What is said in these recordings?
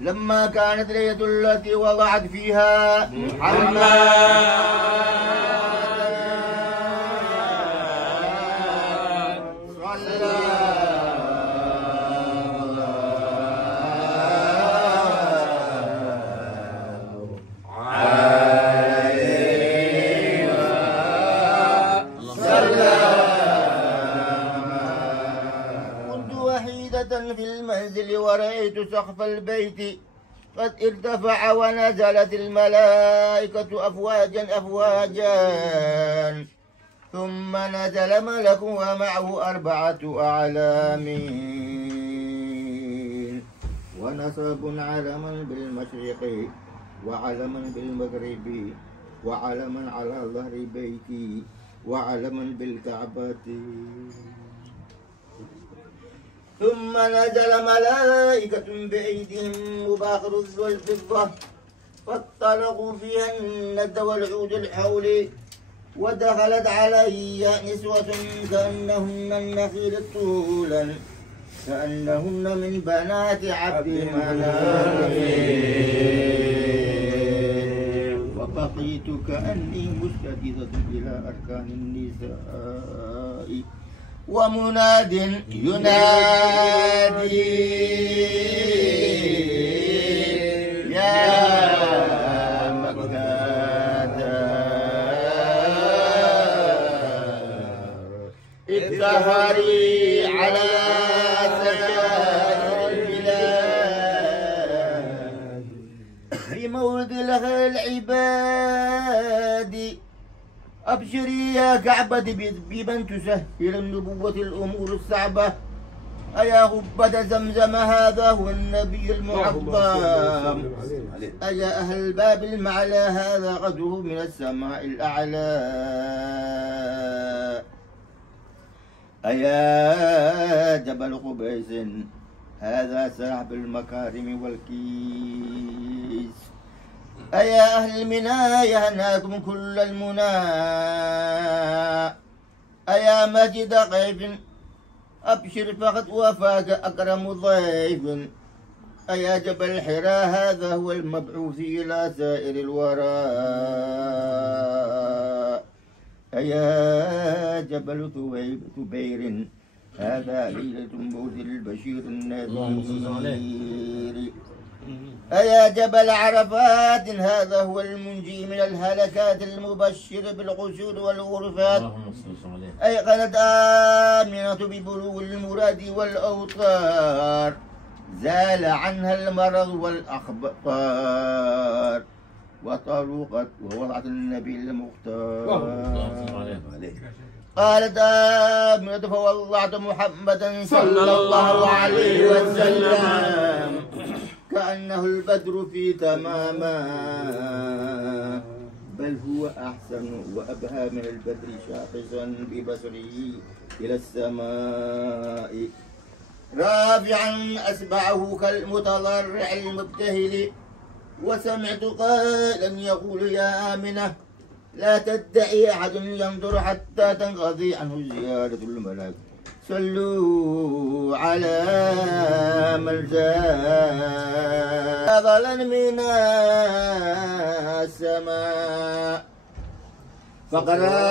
لما كانت ليلة التي وضعت فيها محمد في المنزل ورأيت سقف البيت قد ارتفع ونزلت الملائكة أفواجا أفواجا ثم نزل ملك ومعه 4 أعلام ونصب علما بالمشرق وعلما بالمغرب وعلما على ظهر بيتي وعلما بالكعبة ثم نزل ملائكة بأيديهم مباخر والفضة فاطلقوا فيها الند والعود الحول ودخلت علي نسوة كأنهن النخيل طولا كأنهن من بنات عبد مناف وبقيت كأني مستجدة إلى أركان النساء ومناد ينادي يا مكة اطهري على سجاد البلاد في مولد العباد. أبشري يا كعبة بمن تسهل النبوة الأمور الصعبة. أيا غبة زمزم هذا هو النبي المعظم. أيا أهل الباب المعلى هذا قدره من السماء الأعلى. أيا جبل قبيس هذا ساحب المكارم والكيس. أيا أهل المنى يهناكم كل المنى. أيا مسجد قيف أبشر فقد وفاك أكرم ضيف. أيا جبل حراء هذا هو المبعوث إلى سائر الورى. أيا جبل ثبير هذا ليلة موت البشير النذير. أيا جبل عرفات هذا هو المنجي من الهلكات المبشر بالقشور والغرفات. أيقنت آمنة ببلوغ المراد والأوطار. زال عنها المرض والأخبار وطرقت ووضعت النبي المختار. قالت آمنة فوضعت محمدا صلى الله عليه وسلم كأنه البدر في تماما. بل هو أحسن وأبهى من البدر شاخصا ببصره إلى السماء. رافعا أسبعه كالمتضرع المبتهل. وسمعت قائلا يقول يا آمنة لا تدعي أحد ينظر حتى تنقضي عنه زيارة الملك. صلوا على من زاد ظلا من السماء. فقرا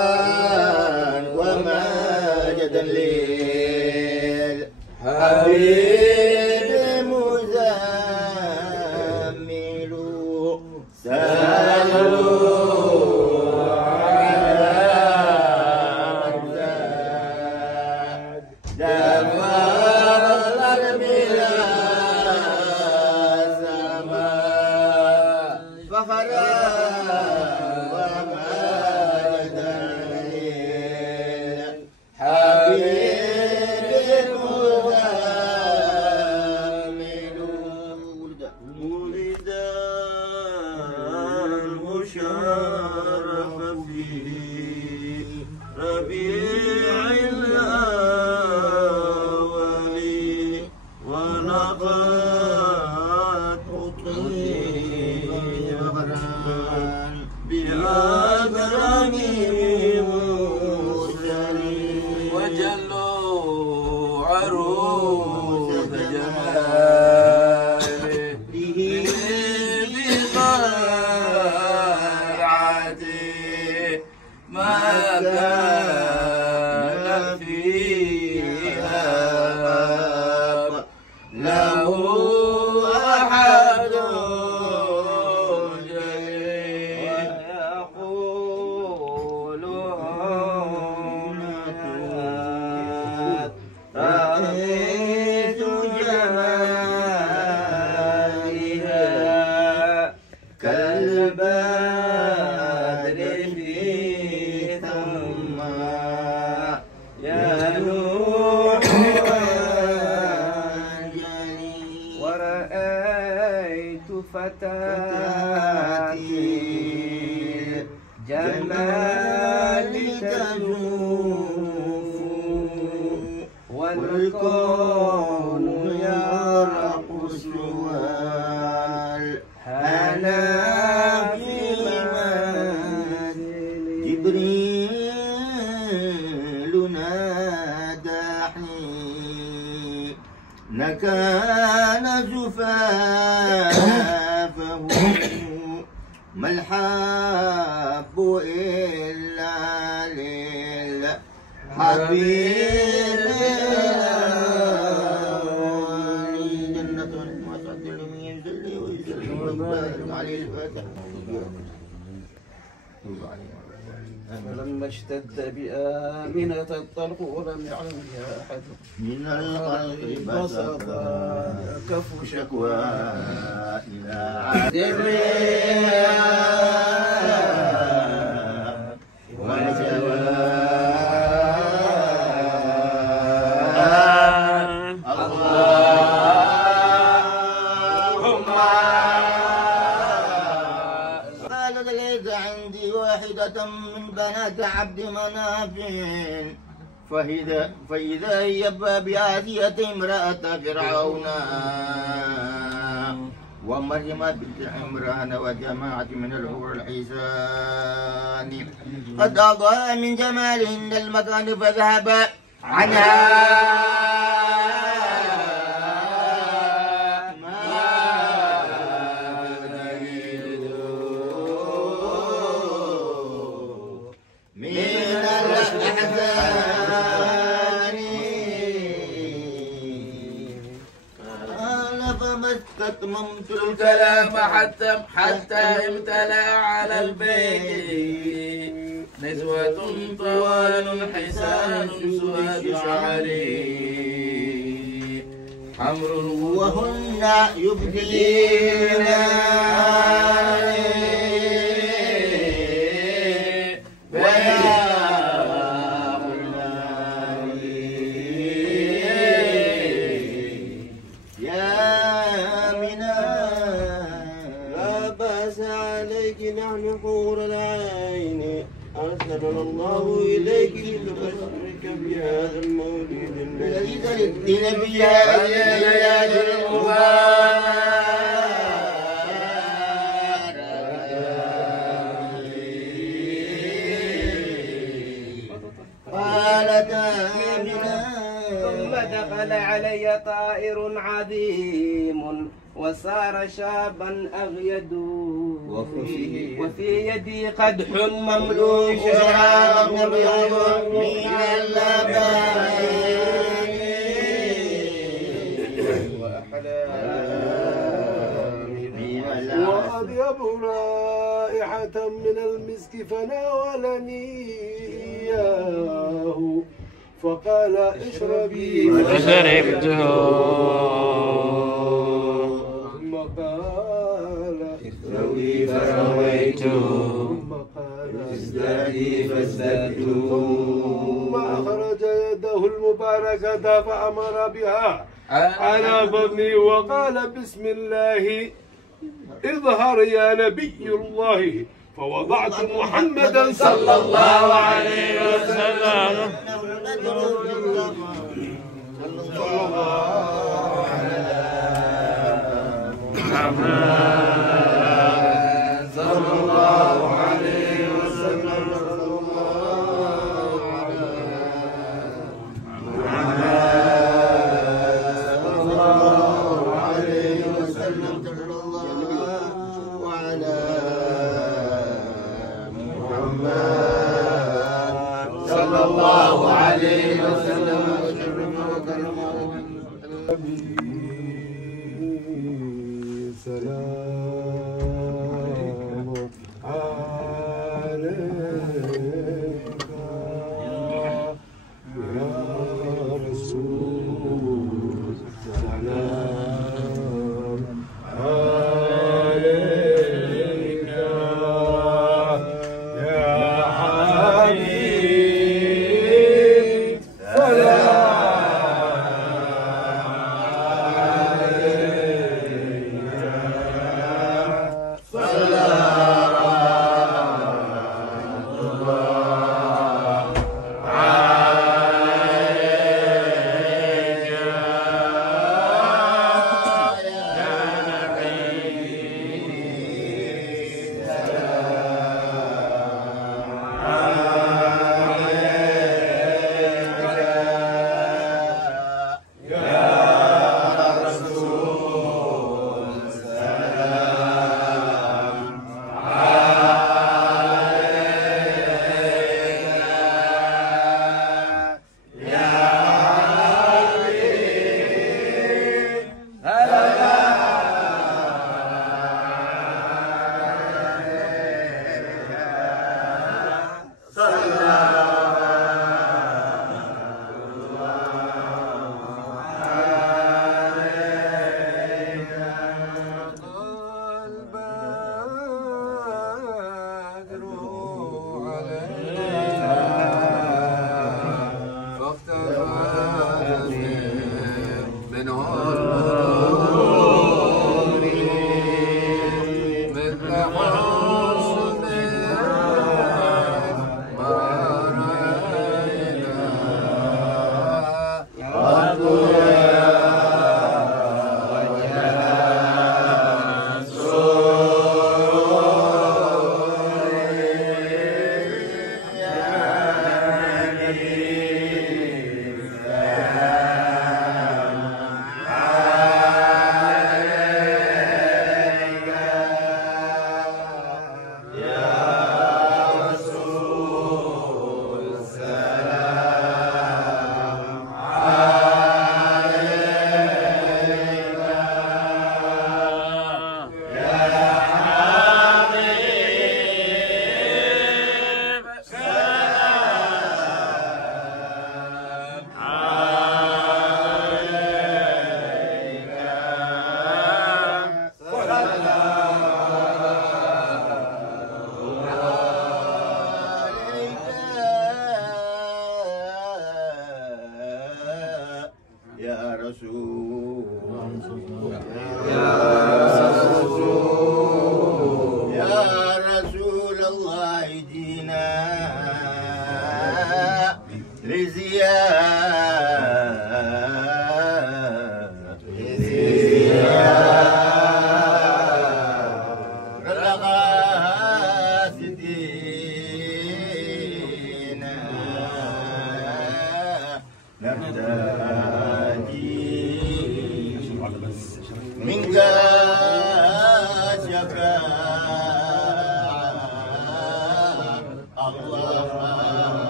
وماجدا الليل حبيب مزمل. سالوا كان زفافه ما الحب إلا للحبيب. جنة وسعد لمن يصلي ويسلم ويبارك عليه الفاتح. فلما اشتد بآمنة الطلق ولم يعلمها أحد من الخلق بسطا كف شكوى إلى عذبها من بنات عبد مناف فإذا هي بآسية امرأة فرعون ومريم بنت عمران وجماعة من الحور الحسان قد أضاء من جمالهن المكان فذهب عنها أتممت الكلام حتى امتلأ على البيت نسوة طوال حسان سواد شعري حمر وهن يبدين نحن حور العين أرسلنا الله إليك لنبشرك بهذا المولد الذي تلدين بها الليالي قالت آمنا ثم دخل علي طائر عظيم وصار شابا أغيد وفي يدي قدح مملوء شراب أبيض من اللبن وأطيب رائحة من المسك فناولني إياه فقال اشربي فشربته استوي فرويته ثم قال ازدادي فازددت ثم أخرج يده المباركة فأمر بها على بطني وقال بسم الله اظهر يا نبي الله فوضعت محمدا صلى الله عليه وسلم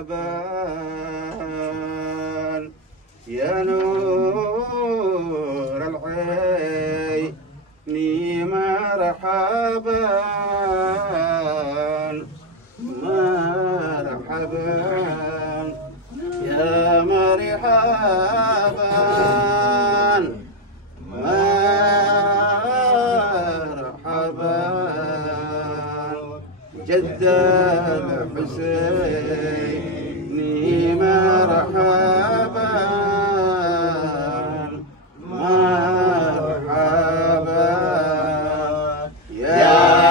مرحبا يا نور العين مرحبا مرحبا يا مرحبا مرحبا جد الحسين مرحبا مرحبا يا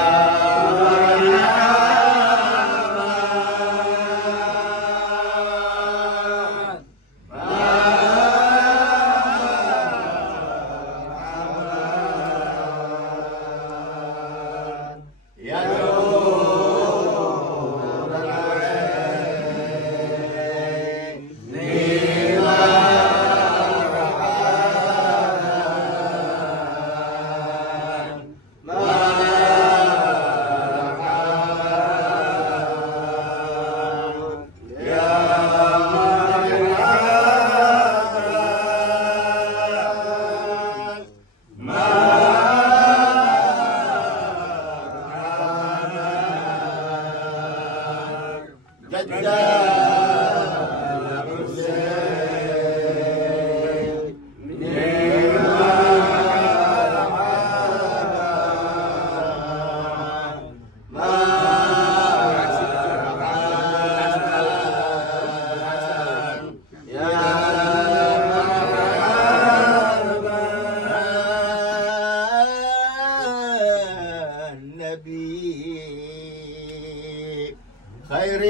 خير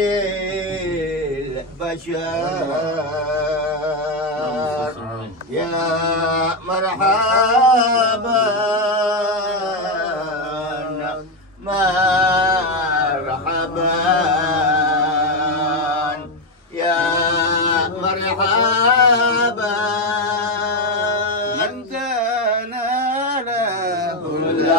البشر يا مرحبا مرحبا يا مرحبا من دانا له كل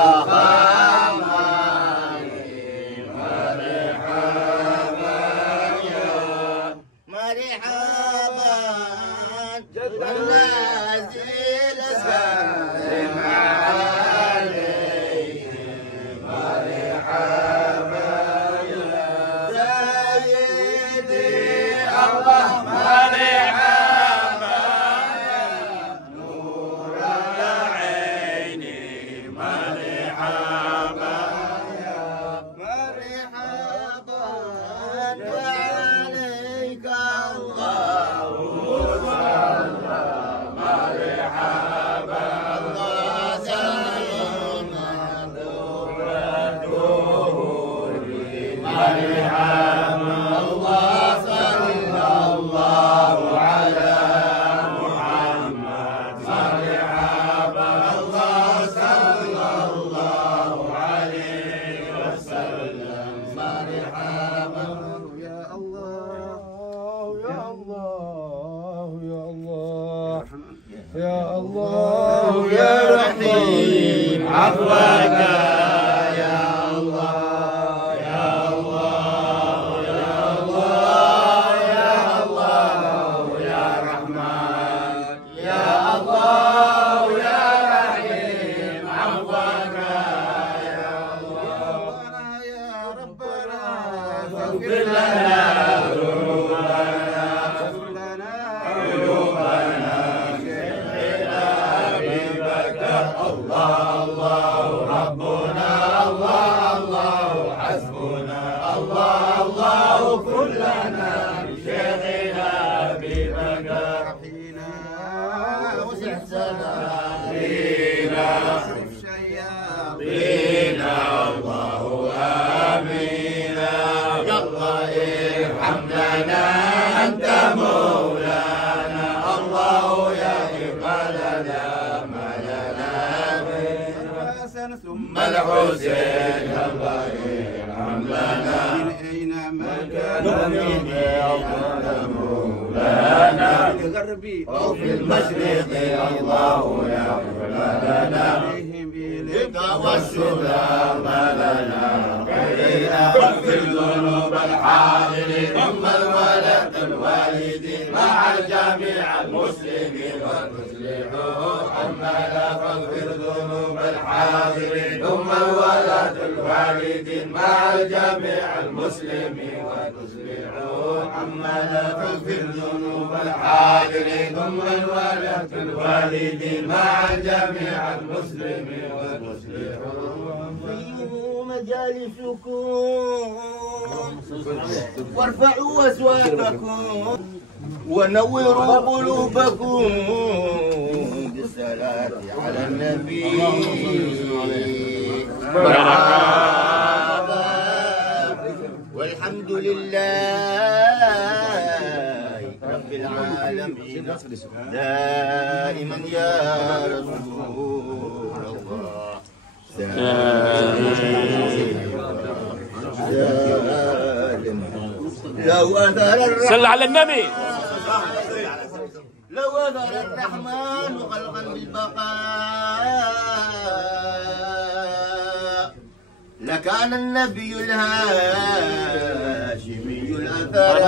يا الله يا رحيم عفوك يا الله يا الله يا الله يا الله يا رحمن يا الله يا رحيم عفوك اغفر لنا ذنوبنا عيوبنا شفنا بك الله الله ربنا الله الله حسبنا الله الله كلنا بشيخنا بك حينا وسع سماءنا الشياطين الله آمينا يا الله ارحم لنا أنت مولانا الله يا إقبالنا ما لنا من ثم الحسين الله ارحم لنا من أينما كان مولانا في الغرب أو في المشرق الله يغفر لنا بك والسلام لنا واغفر ذنوب الحاضرين ثم الولد الوالدين مع جميع المسلمين والمصلحون حملا فاغفر ذنوب الحاضرين ثم الولد الوالدين مع جميع المسلمين والمصلحون حملا فاغفر ذنوب الحاضرين ثم الولد الوالدين مع جميع المسلمين والمصلحون مجالسكم وارفعوا أصواتكم ونوروا قلوبكم بالصلاة على النبي والحمد لله رب العالمين دائما يا رسول الله لو أثر الرحمن صل على النبي لو أثر الرحمن خلقا بالبقاء لكان النبي الهاشمي الأثر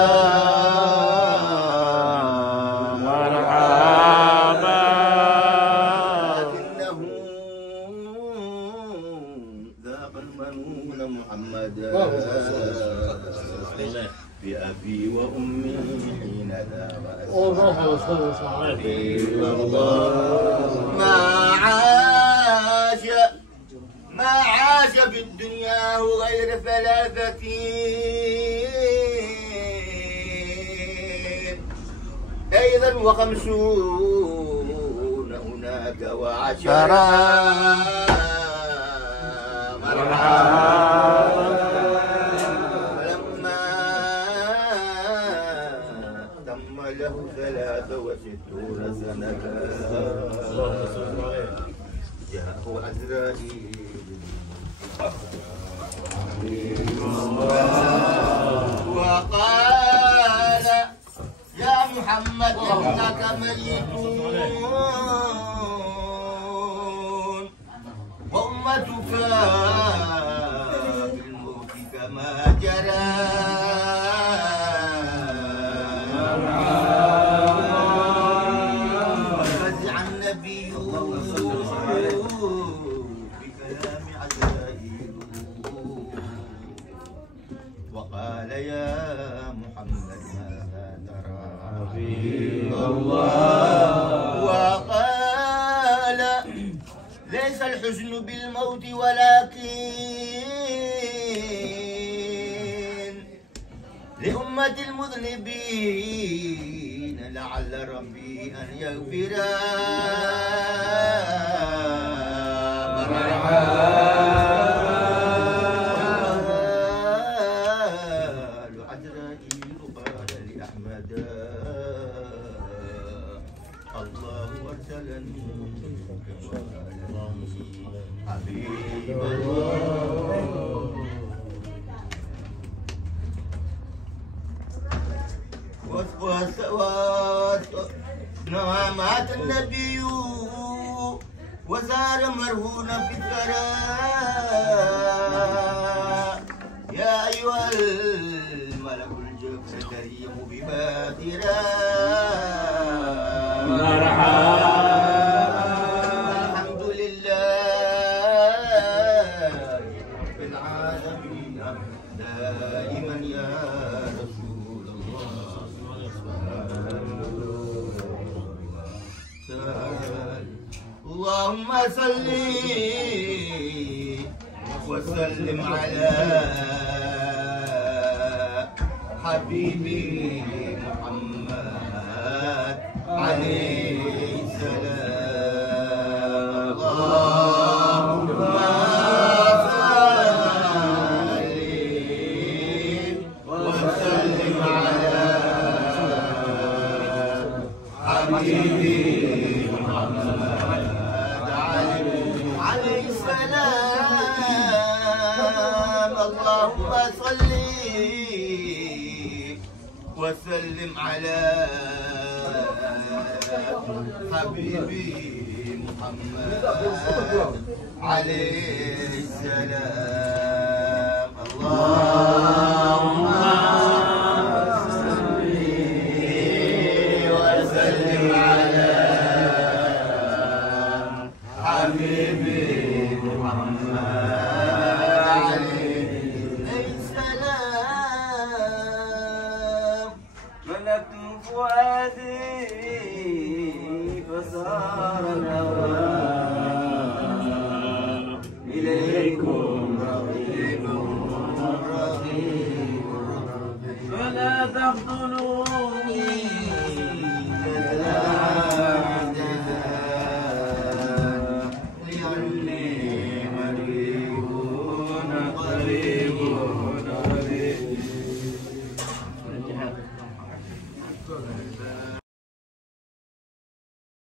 بأبي وأمي حين ذاب ما عاش بالدنيا غير ثلاثة أيضا و50 هناك وعشرة له 63 سنة جاءه عزرائيل وقال يا محمد إنك ميت وأمتك بالموت كما جرى وقال يا محمد ماذا ترى الله وقال ليس الحزن بالموت ولكن لأمة المذنبين لعل ربي أن يغفر الله أرسلني حبيب الله مات النبي وزار مرهونا في الثراء يا أيها الملك الكريم ببادرا الحمد لله رب العالمين دائما يا صلي وسلم على حبيبي محمد عليه السلام. اللهم صل وسلم على حبيبي محمد عليه السلام. اللهم صل وسلم على حبيبي محمد عليه السلام. اللهم صل وسلم على حبيبي محمد عليه السلام. ملكت فؤادي فصار الهوى إليكم رغيب رغيب فلا تقتلوني لأني قريب قريب قريب.